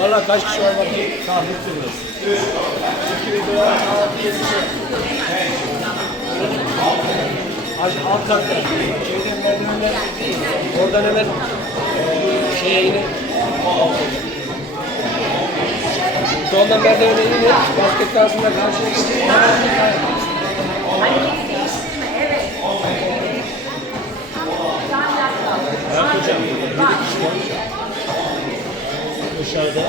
Valla kaç kişi var bakayım? Tamam, bitti burası. 2 alt katta. Şeyden merdivenler. Oradan hemen şeye inip. Soldan merdivene inip. Basket sahasında karşıya geçip. Evet hocam, 7 kişi var. Dışarıda.